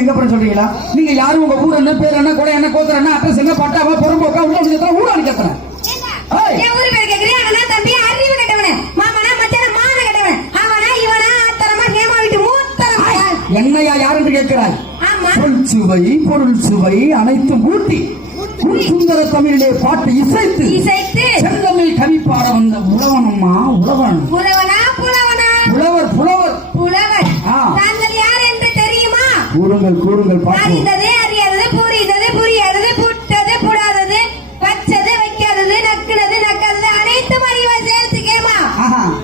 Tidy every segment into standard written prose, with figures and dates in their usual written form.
எங்க போற சொல்றீங்களா? நீங்க யாரும் உங்க ஊர் என்ன பேர் என்ன கூட என்ன கோத்தர் என்ன அட்ரஸ் என்ன பட்டாவா பொறும்போக்கா உள்ள வந்து ஊர் அடிக்கறேன். ஏய் ஊர் பேர் கேக்குறியா? அண்ணா தம்பி அறிவு கட்டவனே மாமனா மச்சான மான கட்டவனே அவனா இவனா ஆத்தரமா ஹேமா விட்டு மூத்தரமா என்னையா யாருன்னு கேட்கிறாய்? ஆமா சொல் சுவை பொருள் சுவை அனைத்தும் ஊட்டி சுந்தர தமிழிலே பாட்டு இசைத்து செந்தமிழ் கவிப்பாட வந்த உழவனம்மா உழவன். புலவனா புலவனா புலவர் புலவர் புலவர். தாங்கள் யார் என்று தெரியுமா? கூறுங்கள் கூறுங்கள் பாட்டு. அறிந்தது அறியாதது புரிந்தது புரியாதது புட்டது புடாதது வச்சது வைக்காதது நக்குனது நக்காதது அனைத்தும் அறிவா சேர்த்து கேமா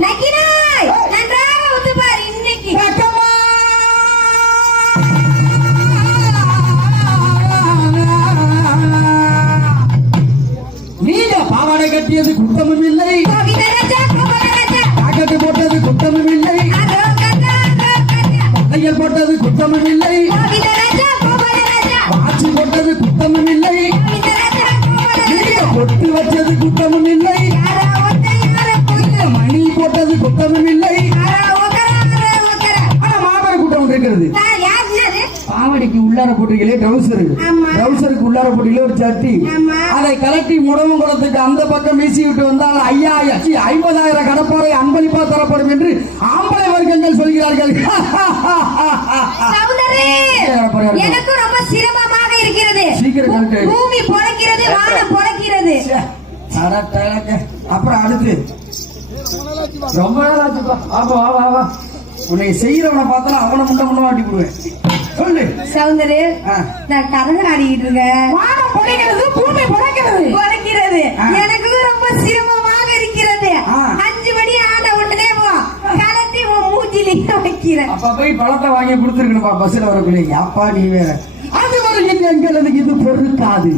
நக்கினாய் நன்றாக ஒத்து பாரு இன்னைக்கு. நீங்க பாவாடை கட்டியது குத்தமும் இல்லை, பாக்கெட்டு போட்டது குத்தமும் இல்லை, தையல் போட்டது குத்தமும் இல்லை, வாட்சி போட்டது குத்தமும் இல்லை, பொட்டு வச்சது குத்தமும் இல்லை, மணி போட்டது குத்தமும் இல்லை. ஆனா மாபெர கூட்டம் இருக்கிறது. பாவடைக்கு உள்ளார போட்டீங்களே ட்ரௌசருக்கு உள்ளார போட்டீங்களே ஒரு சட்டி, அதை கலட்டி முடவும் குளத்துக்கு அந்த பக்கம் வீசி விட்டு வந்தால் 50,000 கடப்பாறை அன்பளிப்பா தரப்படும் என்று ஆம்பளை வர்க்கங்கள் சொல்கிறார்கள். எனக்கு ரொம்ப சிரமமாக இருக்கிறது. சீக்கிரம் பூமி பொழைக்கிறது வானம் பொழைக்கிறது. அப்புறம் அடுத்து ரொம்ப நாள் ஆச்சுப்பா. உன்னை செய்யறவனை பார்த்தா அவனை முன்ன மாட்டி விடுவேன். சொல்லு சௌந்தரு, நான் கரகம் ஆடிக்கிட்டு இருக்கேன். வானம் பொழைக்கிறது பூமி பொழைக்கிறது. எனக்கு ரொம்ப சிரமமாக இருக்கிறது. 5 மணி ஆட உடனே கலத்தி மூஞ்சில வைக்கிறேன். அப்ப போய் பழத்தை வாங்கி கொடுத்துருக்கணும்பா பஸ்ல வரக்குள்ளே. அப்பா நீ வேற அது வரை எங்களுக்கு இது பொருட்காது.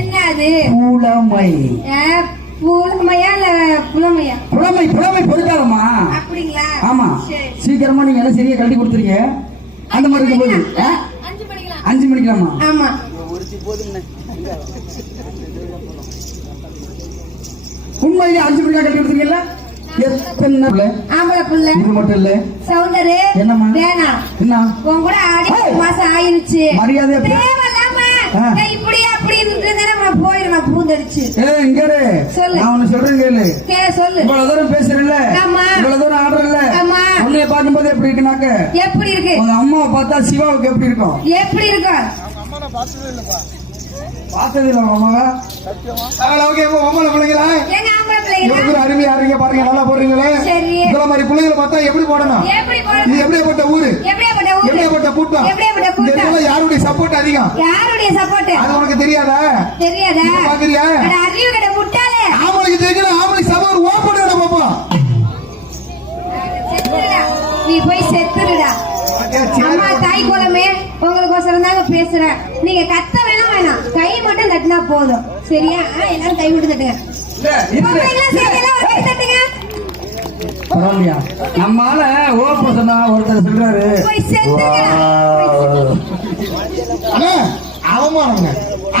என்னது? புலமை. புலமையா இல்ல புலமையா? புலமை பொருட்காதம்மா. அப்படிங்களா? ஆமா. சீக்கிரமா நீங்க எல்லாம் சரியா கட்டி கொடுத்துருங்க. அந்த மாதிரி இருக்கும்போது 5 மணிக்கலாமா? ஆமா. உண்மையிலே 5 மணிக்கா கட்டி கொடுத்துருக்கீங்களா? எத்தனை ஆம்பளை புள்ள இது மட்டும் இல்ல சௌந்தரு. என்னம்மா வேணாம்? என்ன உன் கூட ஆடி மாசம் ஆயிருச்சு. மரியாதை இப்படி அப்படின்னு நம்ம போயிடும் பூந்தடிச்சு. நான் ஒண்ணு சொல்றேன் கேளு. சொல்லு. இவ்வளவு தூரம் பேசுறேன்ல, இவ்வளவு தூரம் ஆடுறல, உன்னைய பார்க்கும்போது எப்படி இருக்குனாக்க எப்படி இருக்கு? உங்க அம்மாவை பார்த்தா சிவாவுக்கு எப்படி இருக்கும்? எப்படி இருக்கும்? பார்த்தது இல்ல அம்மாவா? பிள்ளைங்களா அருமையா இருக்கீங்க பாருங்க, நல்லா போடுறீங்களே. இந்த மாதிரி பிள்ளைங்களை பார்த்தா எப்படி போடணும்? இது எப்படிப்பட்ட ஊரு, எப்படிப்பட்ட கூட்டம், யாருடைய சப்போர்ட் அதிகம்? யாருடைய சப்போர்ட் அது உனக்கு தெரியாதா? பாக்குறியா? அறிவு கிட்ட முட்டாளே. ஆம்பளைக்கு தெரியும், ஆம்பளைக்கு சப்போர்ட் ஓப்பன் பாப்போம். நீ போய் செத்துடுடா. அம்மா தாய் குலமே உங்களுக்கோசரம் தாங்க பேசுறேன். நீங்க கத்த வேணாம், கை மட்டும் தட்டினா போதும். சரியா? எல்லாரும் கை மட்டும் தட்டுங்க. பரவாயில்லையா? நம்மால ஓப்ப சொன்னா ஒருத்தர் சொல்றாரு அவமானங்க.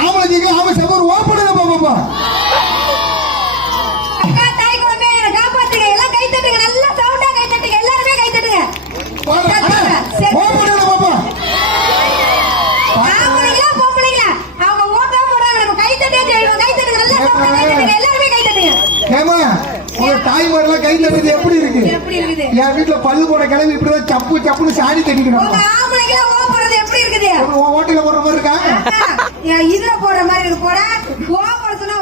ஆம்பளைக்கு ஆம்பளை சப்போர்ட் ஓப்பன் பாப்பா. தாய் குலமே காப்பாத்துங்க. எல்லாம் கை தட்டுங்க. நல்லா சவுண்டா கை தட்டுங்க. எல்லாருமே கை தட்டுங்க. தாய்மாரெல்லாம் கை தட்டுறது எப்படி இருக்கு? என் வீட்டுல பல்லு போட கிளம்பி இப்படிதான் சப்பு சப்புன்னு சாணி தட்டிக்கணும். எப்படி இருக்குது? ஓட்டையில போடுற மாதிரி இருக்கா? இதுல போடுற மாதிரி இருக்கு. போட சொன்னா